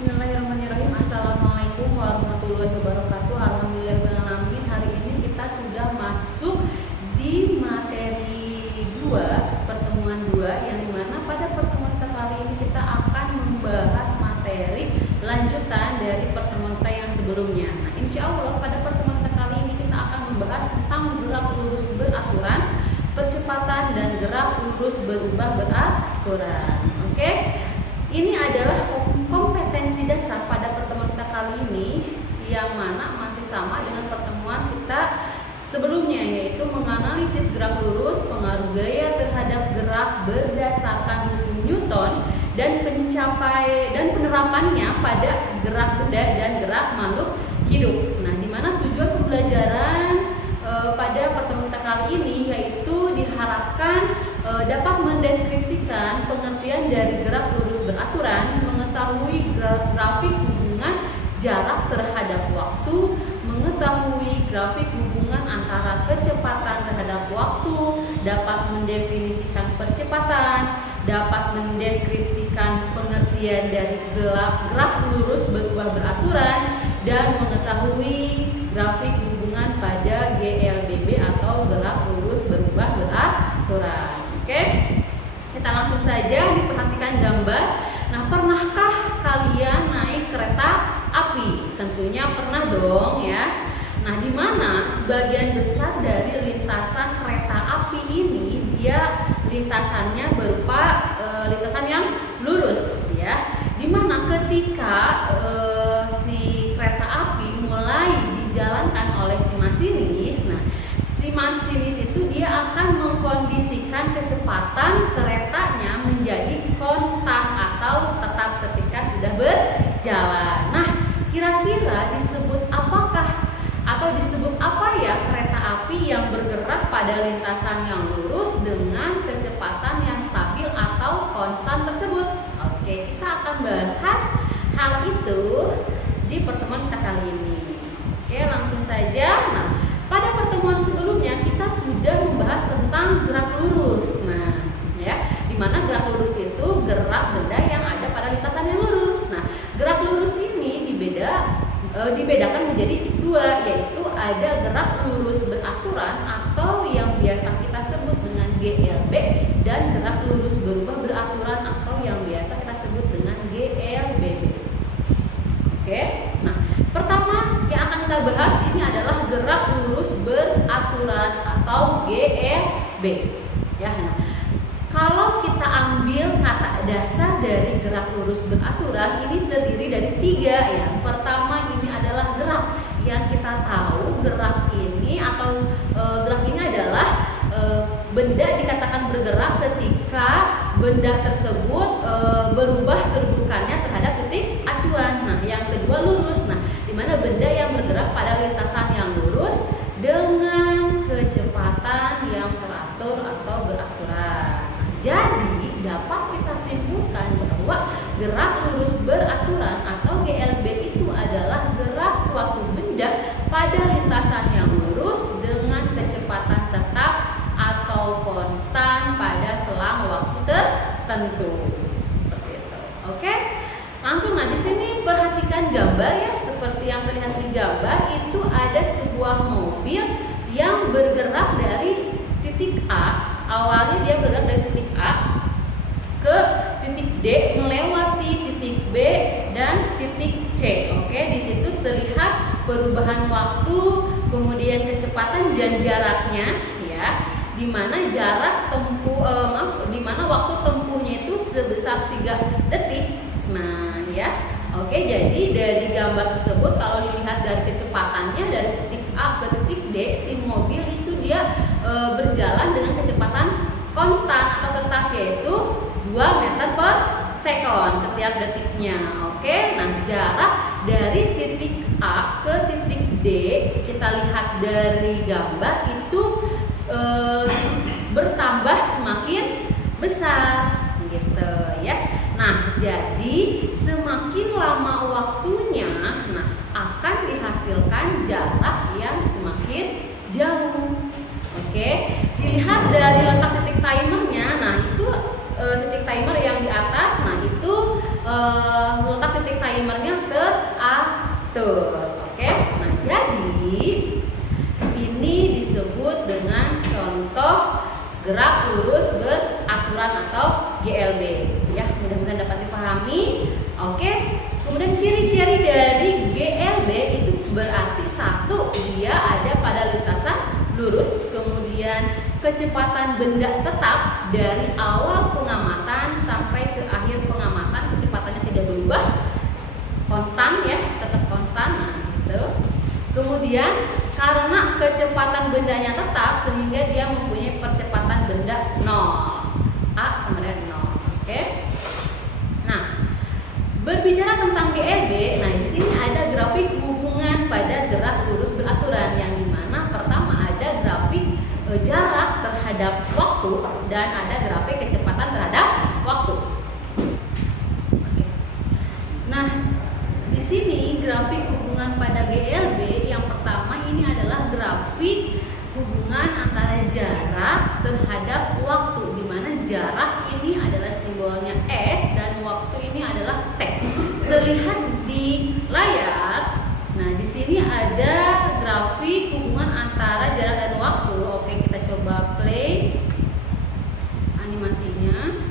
Bismillahirrahmanirrahim. Assalamualaikum warahmatullahi wabarakatuh. Alhamdulillahirrahmanirrahim. Hari ini kita sudah masuk di materi 2, pertemuan 2, yang dimana pada pertemuan kita kali ini kita akan membahas materi lanjutan dari pertemuan kita yang sebelumnya. Nah, insya Allah pada pertemuan kita kali ini kita akan membahas tentang gerak lurus beraturan, percepatan, dan gerak lurus berubah beraturan. Oke? Ini adalah kompetensi dasar pada pertemuan kita kali ini, yang mana masih sama dengan pertemuan kita sebelumnya, yaitu menganalisis gerak lurus, pengaruh gaya terhadap gerak berdasarkan hukum Newton, dan penerapannya pada gerak benda dan gerak makhluk hidup. Nah, di mana tujuan pembelajaran pada pertemuan kita kali ini yaitu diharapkan dapat mendeskripsikan pengertian dari gerak lurus beraturan, mengetahui grafik hubungan jarak terhadap waktu, mengetahui grafik hubungan antara kecepatan terhadap waktu, dapat mendefinisikan percepatan, dapat mendeskripsikan pengertian dari gerak lurus berubah beraturan, dan mengetahui grafik hubungan pada GLBB atau gerak lurus berubah beraturan. Oke, kita langsung saja diperhatikan gambar. Nah, pernahkah kalian naik kereta api? Tentunya pernah dong ya. Nah, di mana sebagian besar dari lintasan kereta api ini dia lintasannya berupa lintasan yang lurus ya. Di mana ketika si kereta api mulai dijalankan oleh si masinis, nah si masinis itu dia akan mengkondisikan kecepatan keretanya menjadi konstan atau tetap ketika sudah berjalan. Nah, kira-kira disebut apa ya kereta api yang bergerak pada lintasan yang lurus dengan kecepatan yang stabil atau konstan tersebut? Oke, kita akan bahas hal itu di pertemuan kita kali ini. Oke, langsung saja. Nah, pada pertemuan sebelumnya kita sudah membahas tentang gerak lurus. Nah, ya, di mana gerak lurus itu gerak benda yang ada pada lintasan yang lurus. Nah, gerak lurus ini dibedakan menjadi dua, yaitu ada gerak lurus beraturan atau yang biasa kita sebut dengan GLB, dan gerak lurus berubah beraturan atau yang biasa kita sebut dengan GLBB. Oke, nah pertama yang akan kita bahas ini adalah gerak lurus beraturan atau GLB. Ya, nah, kalau kita ambil kata dasar dari gerak lurus beraturan ini terdiri dari 3 ya. Pertama ini adalah gerak, yang kita tahu gerak ini adalah benda dikatakan bergerak ketika benda tersebut berubah kedudukannya terhadap titik acuan. Nah, yang kedua lurus. Nah, di mana benda yang bergerak pada lintasan yang lurus dengan kecepatan yang teratur atau beraturan. Jadi dapat kita simpulkan bahwa gerak lurus beraturan atau GLB itu adalah gerak suatu benda pada lintasan yang lurus dengan kecepatan tetap atau konstan pada selang waktu tertentu. Seperti itu. Oke? Langsung, nah di sini perhatikan gambar ya, seperti yang terlihat di gambar itu ada sebuah mobil yang bergerak dari titik A. Awalnya dia bergerak dari titik A ke titik D, melewati titik B dan titik C. Oke, di situ terlihat perubahan waktu, kemudian kecepatan dan jaraknya ya. Di mana waktu tempuhnya itu sebesar 3 detik. Nah, ya. Oke, jadi dari gambar tersebut kalau dilihat dari kecepatannya dari titik A ke titik D, si mobil itu dia berjalan dengan kecepatan konstan atau tetap, yaitu 2 meter per sekon setiap detiknya. Oke, nah jarak dari titik A ke titik D kita lihat dari gambar itu bertambah semakin besar gitu ya. Nah, jadi semakin lama waktunya, nah akan dihasilkan jarak yang semakin jauh. Oke, dilihat dari letak titik timernya. Nah, itu titik timer yang di atas. Nah, itu letak ketik timernya teratur. Oke, nah jadi ini disebut dengan contoh gerak lurus beraturan atau GLB. Ya, mudah-mudahan dapat dipahami. Oke, kemudian ciri-ciri dari GLB itu berarti satu, dia ada pada lintasan lurus, kemudian kecepatan benda tetap dari awal pengamatan sampai ke akhir pengamatan, kecepatannya tidak berubah, konstan ya, tetap konstan. Nah, gitu. Kemudian karena kecepatan bendanya tetap sehingga dia mempunyai percepatan benda 0. A sama dengan 0. Oke. Nah, berbicara tentang GLB, nah di sini ada grafik hubungan pada gerak lurus beraturan yang dimana pertama ada grafik jarak terhadap waktu dan ada grafik kecepatan terhadap waktu. Oke. Nah, di sini grafik hubungan pada GLB yang pertama ini adalah grafik hubungan antara jarak terhadap waktu, di mana jarak ini adalah simbolnya S dan waktu ini adalah T. Terlihat di layar. Nah, di sini ada grafik hubungan antara jarak dan waktu. Oke, kita coba play animasinya.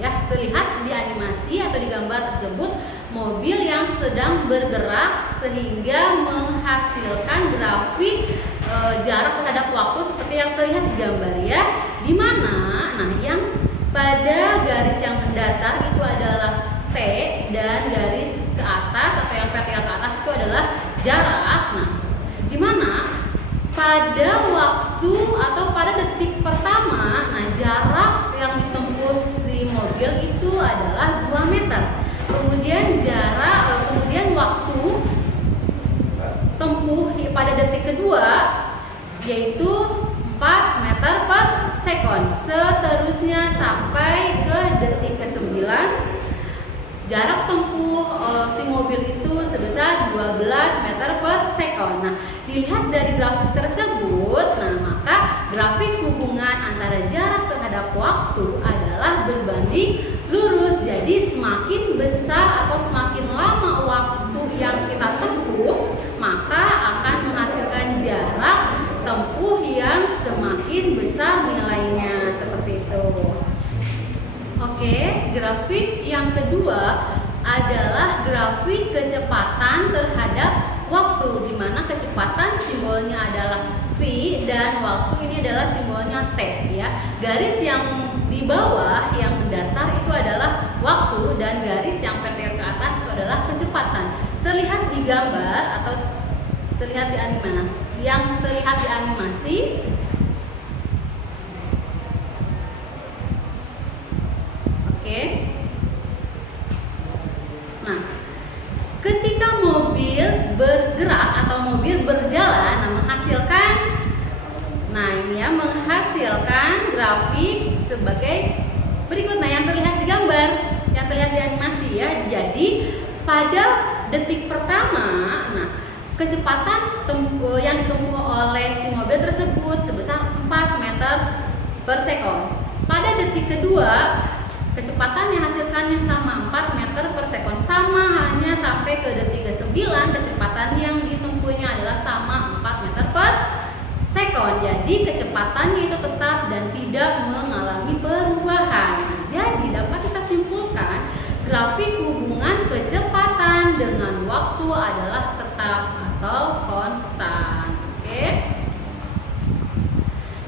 Ya, terlihat di animasi atau di gambar tersebut mobil yang sedang bergerak sehingga menghasilkan grafik jarak terhadap waktu seperti yang terlihat di gambar ya. Di mana nah yang pada garis yang mendatar itu adalah T dan garis ke atas atau yang vertikal ke atas itu adalah jarak. Nah, di mana pada waktu atau pada detik pertama, nah jarak yang ditempuh si mobil itu adalah 2 meter. Kemudian kemudian waktu tempuh pada detik kedua yaitu 4 meter per sekon. Seterusnya sampai ke detik ke-9 jarak tempuh si mobil itu sebesar 12 meter per sekon. Nah, dilihat dari grafik tersebut, nah maka grafik hubungan antara jarak terhadap waktu adalah berbanding lurus. Jadi semakin besar atau semakin lama waktu yang kita tempuh, maka akan menghasilkan jarak tempuh yang semakin besar nilainya, seperti itu. Oke, grafik yang kedua adalah grafik kecepatan terhadap waktu, di mana kecepatan simbolnya adalah V dan waktu ini adalah simbolnya T ya. Garis yang di bawah yang mendatar itu adalah waktu dan garis yang vertikal ke atas itu adalah kecepatan. Terlihat di gambar atau terlihat di animasi. Yang terlihat di animasi oke. Nah, ketika mobil bergerak atau mobil berjalan, menghasilkan grafik sebagai berikut. Nah, yang terlihat di gambar, yang terlihat di animasi ya. Jadi pada detik pertama, nah kecepatan yang ditempuh oleh si mobil tersebut sebesar 4 meter per sekon. Pada detik kedua, kecepatan yang hasilkannya sama 4 meter per sekon, sama halnya sampai ke detik ke-9 kecepatan yang ditempuhnya adalah sama 4 meter per sekon. Jadi kecepatannya itu tetap dan tidak mengalami perubahan. Jadi dapat kita simpulkan grafik hubungan kecepatan dengan waktu adalah tetap atau konstan. Oke.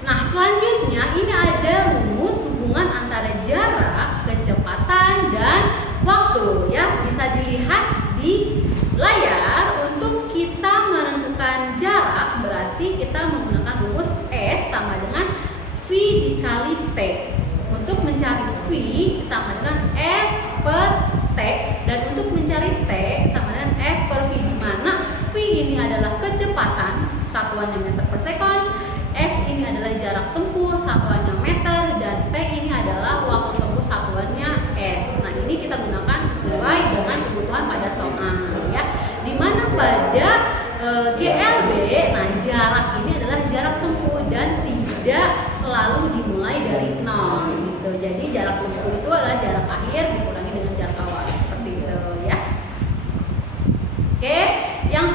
Nah, selanjutnya ini ada rumus hubungan antara jarak, kecepatan, dan waktu ya. Bisa dilihat di layar. Untuk kita menentukan jarak berarti kita menggunakan rumus S sama dengan V dikali T. Untuk mencari V sama dengan S per T, dan untuk mencari T sama dengan S per V, di mana V ini adalah kecepatan, satuannya meter per sekon, S ini adalah jarak tempuh, satuannya meter, dan T ini adalah waktu tempuh, satuannya S. Nah, ini kita gunakan sesuai dengan kebutuhan pada soal ya. Dimana pada GLB, nah jarak ini adalah jarak tempuh dan tidak selalu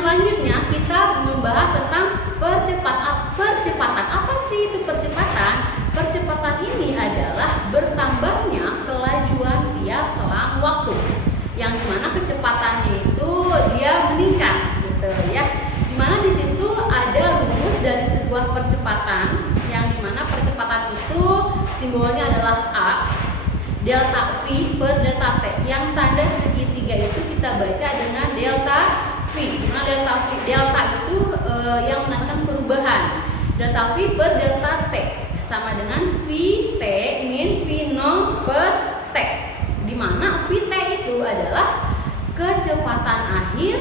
selanjutnya kita membahas tentang percepatan. Apa sih itu percepatan? Percepatan ini adalah bertambahnya kelajuan tiap selang waktu, yang dimana kecepatannya itu dia meningkat, gitu ya. Dimana di situ ada rumus dari sebuah percepatan, yang dimana percepatan itu simbolnya adalah A, delta V per delta T. Yang tanda segitiga itu kita baca dengan delta V. Dimana delta itu yang menandakan perubahan. Delta V per delta T sama dengan VT min V0 per T. Dimana VT itu adalah kecepatan akhir,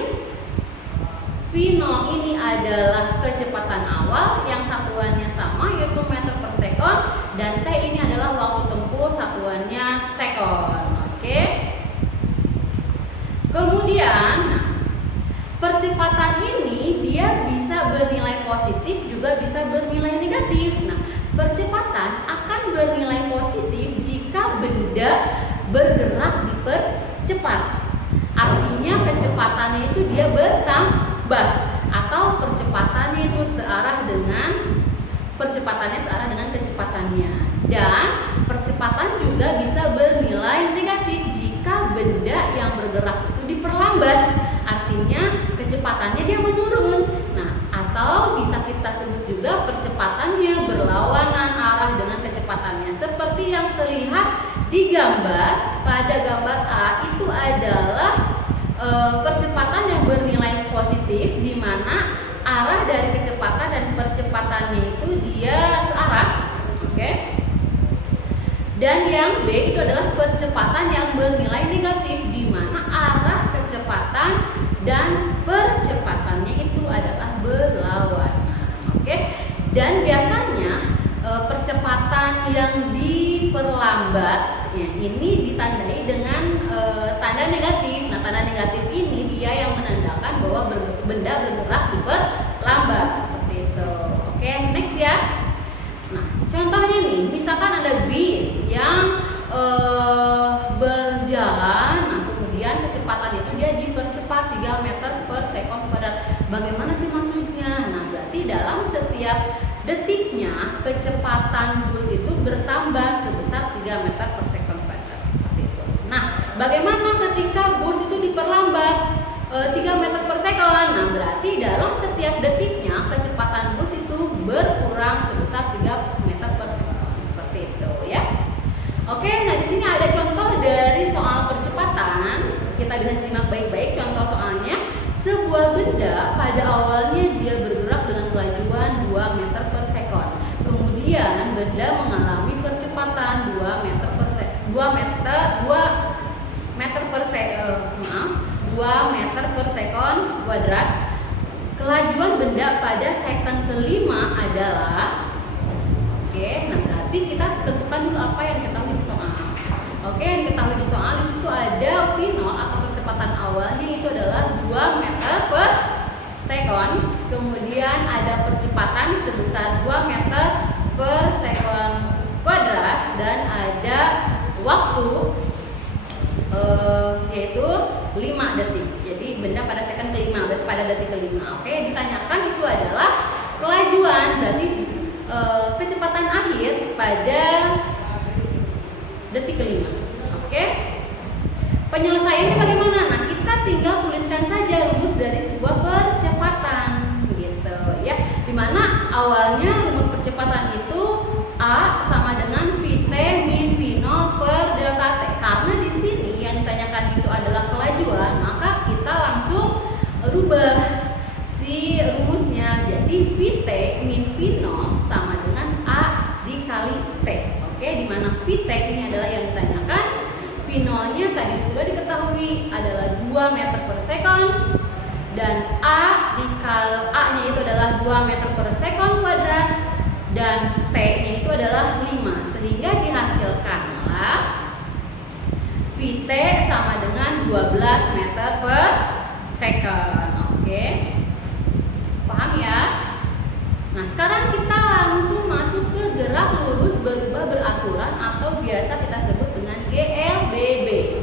V0 ini adalah kecepatan awal yang satuannya sama yaitu meter per sekon, dan T ini adalah waktu tempuh satuannya sekon. Oke. Kemudian percepatan ini dia bisa bernilai positif juga bisa bernilai negatif. Nah, percepatan akan bernilai positif jika benda bergerak dipercepat. Artinya kecepatannya itu dia bertambah, atau percepatannya itu searah dengan kecepatannya. Dan percepatan juga bisa bernilai negatif jika benda yang bergerak itu diperlambat. Artinya kecepatannya dia menurun. Nah, atau bisa kita sebut juga percepatannya berlawanan arah dengan kecepatannya. Seperti yang terlihat di gambar, pada gambar A itu adalah percepatan yang bernilai positif, di mana arah dari kecepatan dan percepatannya itu dia searah. Oke. Dan yang B itu adalah percepatan yang bernilai negatif, di mana arah kecepatan dan percepatannya itu adalah berlawanan. Oke. Dan biasanya percepatan yang diperlambat ya, ini ditandai dengan tanda negatif. Nah, tanda negatif ini dia yang menandakan bahwa benda bergerak diperlambat, seperti itu. Oke, next ya. Nah, contohnya nih, misalkan ada bis yang berjalan, nah kemudian kecepatan itu dia dipercepat 3 meter per sekon kuadrat. Bagaimana sih maksudnya? Nah, berarti dalam setiap detiknya kecepatan bus itu bertambah sebesar 3 meter per sekon kuadrat, seperti itu. Nah, bagaimana ketika bus itu diperlambat 3 meter per sekon? Nah, berarti dalam setiap detiknya kecepatan bus itu berkurang sebesar 3 meter per sekon, seperti itu ya. Oke, nah di sini ada contoh dari soal percepatan. Kita bisa simak baik-baik contoh soalnya. Sebuah benda pada awalnya dia bergerak dengan kelajuan 2 meter per sekon. Kemudian benda mengalami percepatan 2 meter per sekon kuadrat. Kelajuan benda pada sekon kelima adalah, oke, nah berarti kita tentukan dulu apa yang diketahui di soal. Oke, yang diketahui di soal di situ ada V0 atau kecepatan awalnya itu adalah 2 meter per sekon. Kemudian ada percepatan sebesar 2 meter per sekon kuadrat, dan ada waktu yaitu 5 detik. Jadi benda pada sekon kelima, pada detik kelima. Oke, ditanyakan itu adalah kelajuan, berarti kecepatan akhir pada detik kelima. Oke. Penyelesaiannya bagaimana? Nah, kita tinggal tuliskan saja rumus dari sebuah percepatan, gitu ya. Dimana awalnya rumus percepatan itu A sama dengan VT min V0 per delta T. Karena di sini yang ditanyakan itu adalah kelajuan, maka kita langsung rubah si rumusnya. Jadi VT min V0 sama dengan A dikali T. Oke, dimana VT ini adalah yang ditanyakan. V0-nya tadi sudah diketahui adalah 2 meter per sekon, dan A-nya itu adalah 2 meter per sekon kuadrat, dan T-nya itu adalah 5, sehingga dihasilkanlah VT sama dengan 12 meter per sekon. Oke, paham ya? Nah, sekarang kita langsung masuk ke gerak lurus berubah beraturan atau biasa kita sebut dengan GLBB.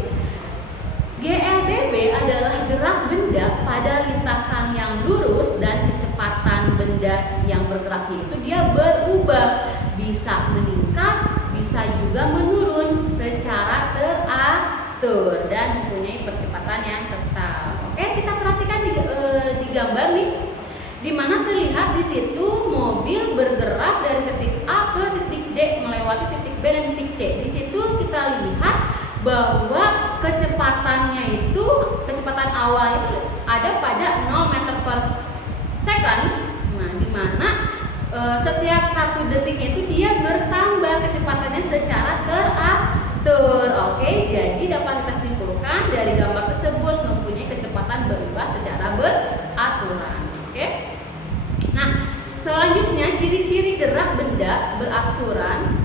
GLBB adalah gerak benda benda pada lintasan yang lurus dan kecepatan benda yang bergeraknya itu dia berubah, bisa meningkat, bisa juga menurun secara teratur dan mempunyai percepatan yang tetap. Oke, kita perhatikan di gambar nih, di mana terlihat di situ mobil bergerak dari titik A ke titik D melewati titik B dan titik C. Di situ kita lihat bahwa kecepatannya itu, kecepatan awal itu ada pada 0 meter per second. Nah, di mana setiap 1 detiknya itu dia bertambah kecepatannya secara teratur. Oke, jadi dapat kita simpulkan dari gambar tersebut mempunyai kecepatan berubah secara beraturan. Oke. Nah, selanjutnya ciri-ciri gerak benda beraturan,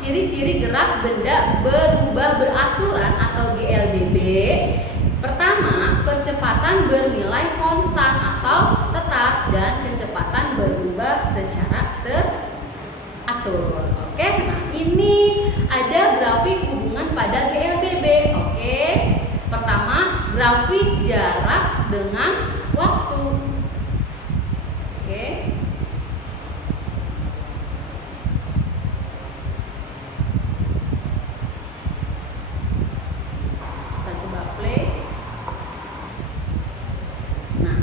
ciri-ciri gerak benda berubah beraturan atau GLBB. Pertama, percepatan bernilai konstan atau tetap dan kecepatan berubah secara teratur. Oke, nah ini ada grafik hubungan pada GLBB. Oke, pertama grafik jarak dengan waktu. Oke. Kita coba play. Nah,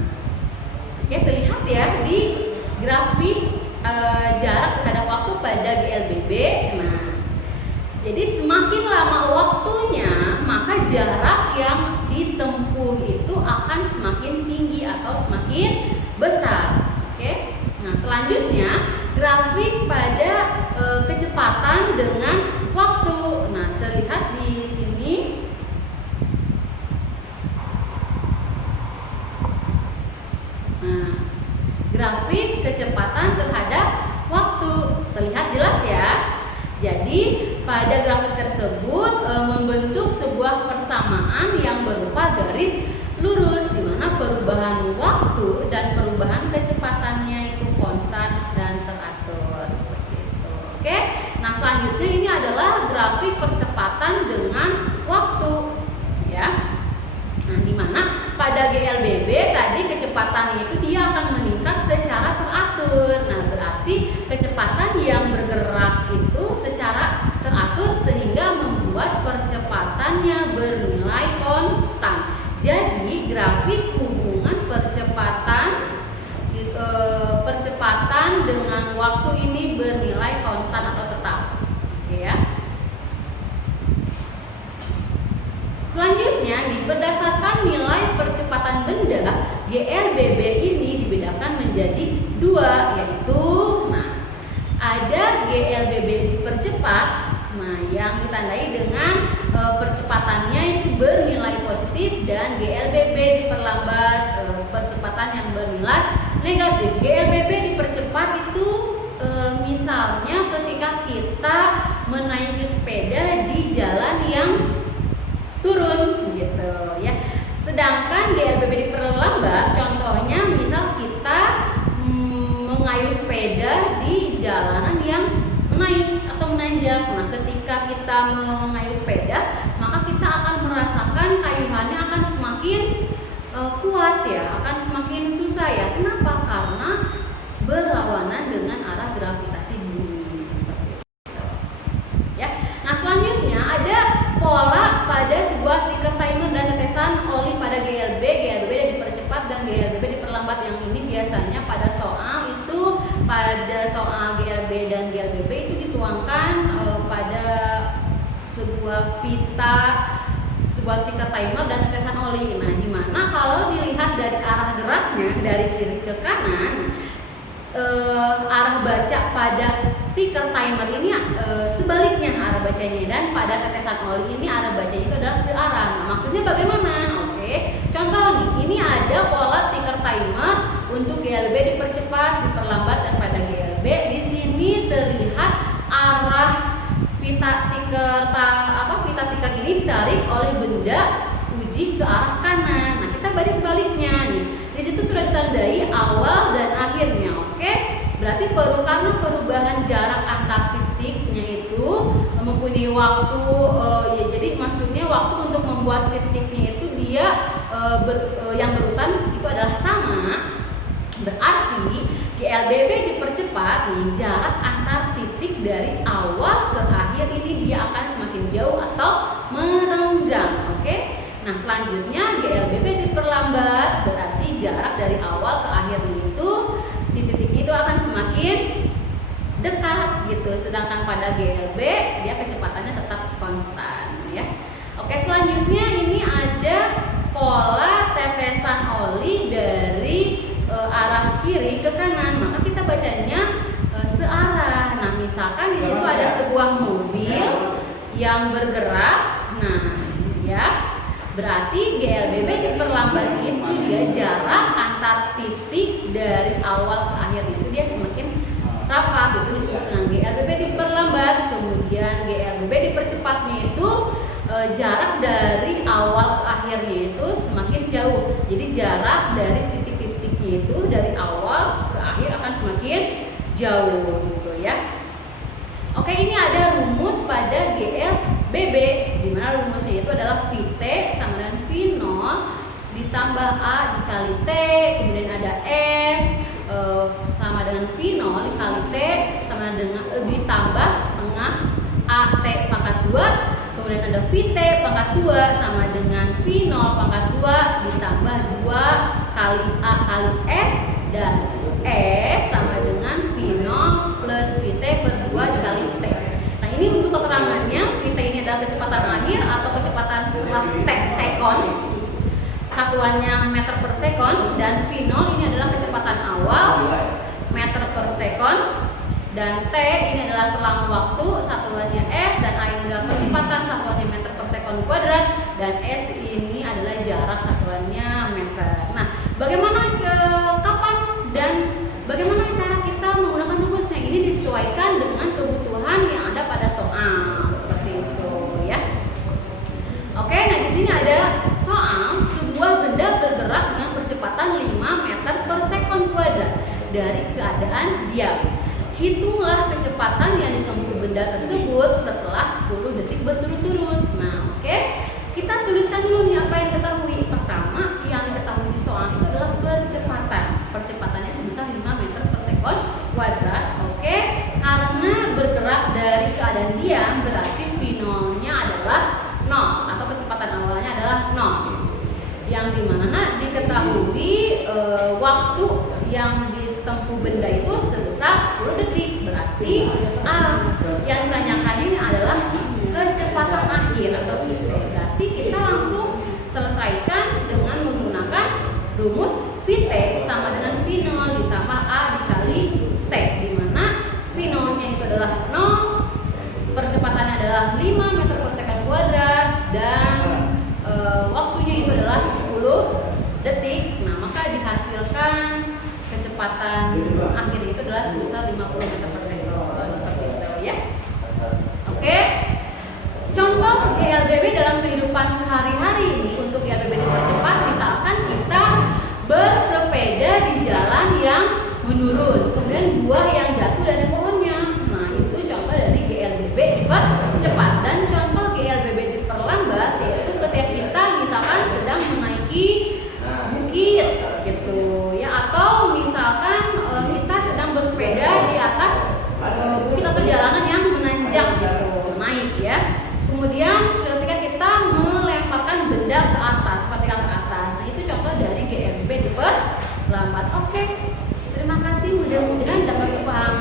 oke, terlihat ya di grafik jarak terhadap waktu pada GLBB. Nah, jadi semakin lama waktunya, maka jarak yang ditempuh itu akan semakin tinggi atau semakin besar. Oke. Nah, selanjutnya grafik pada kecepatan dengan waktu. Nah, terlihat di sini. Nah, grafik kecepatan terhadap waktu terlihat jelas ya. Jadi pada grafik tersebut membentuk sebuah persamaan yang berupa garis lurus, di mana perubahan waktu dan perubahan kecepatannya itu konstan dan teratur seperti itu. Oke. Nah, selanjutnya ini adalah grafik percepatan dengan waktu, ya. Nah, di mana pada GLBB tadi kecepatannya itu dia akan meningkat secara teratur. Nah, berarti kecepatan yang bergerak itu secara teratur sehingga membuat percepatannya bernilai konstan. Jadi grafik hubungan percepatan dengan waktu ini bernilai konstan atau tetap. Oke ya. Selanjutnya nih, berdasarkan nilai percepatan benda, GLBB ini dibedakan menjadi 2, yaitu ada GLBB dipercepat, yang ditandai dengan percepatannya itu bernilai positif, dan GLBB diperlambat, percepatan yang bernilai negatif. GLBB dipercepat itu misalnya ketika kita menaiki sepeda di jalan yang turun gitu ya. Sedangkan GLBB diperlambat contohnya misal kita mengayuh sepeda di jalanan yang menaik atau menanjak. Nah, ketika kita mengayuh sepeda, maka kita akan merasakan kayuhannya akan semakin kuat ya, akan semakin susah ya. Kenapa? Karena berlawanan dengan arah gravitasi bumi seperti itu. Ya. Nah, selanjutnya ada pola pada sebuah ticker timer dan tetesan oli pada GLBB dipercepat dan GLBB diperlambat. Yang ini biasanya pada soal GLB dan GLBB itu dituangkan pada sebuah ticker timer dan tetesan oli. Nah, di mana kalau dilihat dari arah geraknya dari kiri ke kanan, arah baca pada ticker timer ini sebaliknya arah bacanya, dan pada tetesan oli ini arah bacanya itu adalah searah. Nah, maksudnya bagaimana? Oke, contoh nih, ini ada pola ticker timer untuk GLB dipercepat, diperlambat, dan pada GLB di sini terlihat arah pita ticker ini ditarik oleh benda uji ke arah kanan. Nah, kita balik sebaliknya nih. Di situ sudah ditandai awal dan akhirnya. Oke, berarti karena perubahan jarak antar titiknya itu mempunyai waktu, ya jadi maksudnya waktu untuk membuat titiknya itu dia yang berurutan itu adalah sama, berarti GLBB dipercepat nih, jarak antar titik dari awal ke akhir ini dia akan semakin jauh atau merenggang. Oke. Nah, selanjutnya GLBB diperlambat, berarti jarak dari awal ke akhir itu si titiknya itu akan semakin dekat gitu. Sedangkan pada GLB dia kecepatannya tetap konstan ya. Oke, selanjutnya ini ada pola tetesan oli dari arah kiri ke kanan, maka kita bacanya searah. Nah, misalkan di situ ada sebuah mobil yang bergerak, nah ya, berarti GLBB diperlambat itu dia jarak antar titik dari awal ke akhir itu dia semakin rapat, itu disebut dengan GLBB diperlambat. Kemudian GLBB dipercepatnya itu jarak dari awal ke akhirnya itu semakin jauh. Jadi jarak dari titik-titiknya itu dari awal ke akhir akan semakin jauh gitu ya. Oke, ini ada rumus pada GLBB di mana rumusnya itu adalah VT sama dengan V0 ditambah A dikali T, kemudian ada S sama dengan V0 dikali T sama dengan ditambah setengah AT pangkat 2, kemudian ada VT pangkat 2 sama dengan V0 pangkat 2 ditambah 2 kali A kali S, dan S sama dengan V0 plus VT per 2 dikali T. Nah, ini untuk keterangannya, VT ini adalah kecepatan akhir atau kecepatan setelah T sekon, satuannya meter per sekon, dan V0 ini adalah kecepatan awal meter per sekon, dan T ini adalah selang waktu, satuannya S, dan A ini adalah kecepatan, satuannya meter per sekon kuadrat, dan S ini adalah jarak, satuannya meter. Nah, bagaimana kapan dan bagaimana cara kita menggunakan rumusnya? Ini disesuaikan dengan kebutuhan yang ada pada soal, seperti itu ya. Oke, nah di sini ada soal sebuah benda bergerak dengan percepatan 5 meter per sekon kuadrat dari keadaan diam. Hitunglah kecepatan yang ditempuh benda tersebut setelah 10 detik berturut-turut. Nah, oke. Kita tuliskan dulu nih apa yang diketahui. Pertama, yang diketahui di soal itu adalah percepatan. Percepatannya sebesar 5 meter per sekon kuadrat. Oke. Karena bergerak dari keadaan diam, berarti V0-nya adalah 0 atau kecepatan awalnya adalah 0. Yang dimana diketahui waktu yang ditempuh benda itu sebesar 10 detik. Berarti A yang ditanyakan ini adalah kecepatan akhir atau VT. Berarti kita langsung selesaikan dengan menggunakan rumus VT sama dengan V0 ditambah A dikali T, di mana V0-nya itu adalah 0, percepatannya adalah 5 meter per sekon kuadrat, dan waktunya itu adalah 10 detik. Nah, maka dihasilkan kecepatan akhir itu adalah sebesar 50 meter per sekon, seperti itu ya. Oke. Contoh GLBB dalam kehidupan sehari-hari ini, untuk GLBB dipercepat, misalkan kita bersepeda di jalan yang menurun, kemudian buah yang jatuh dari pohonnya. Nah, itu contoh dari GLBB dipercepat. Dan contoh GLBB diperlambat yaitu ketika kita misalkan sedang menaiki bukit gitu ya, atau misalkan kita sedang bersepeda di atas bukit atau jalanan yang menanjak gitu, naik ya. Kemudian ketika kita melemparkan benda ke atas, partikel ke atas. Nah, itu contoh dari GLBB diperlambat. Oke, terima kasih, mudah-mudahan dapat dipahami.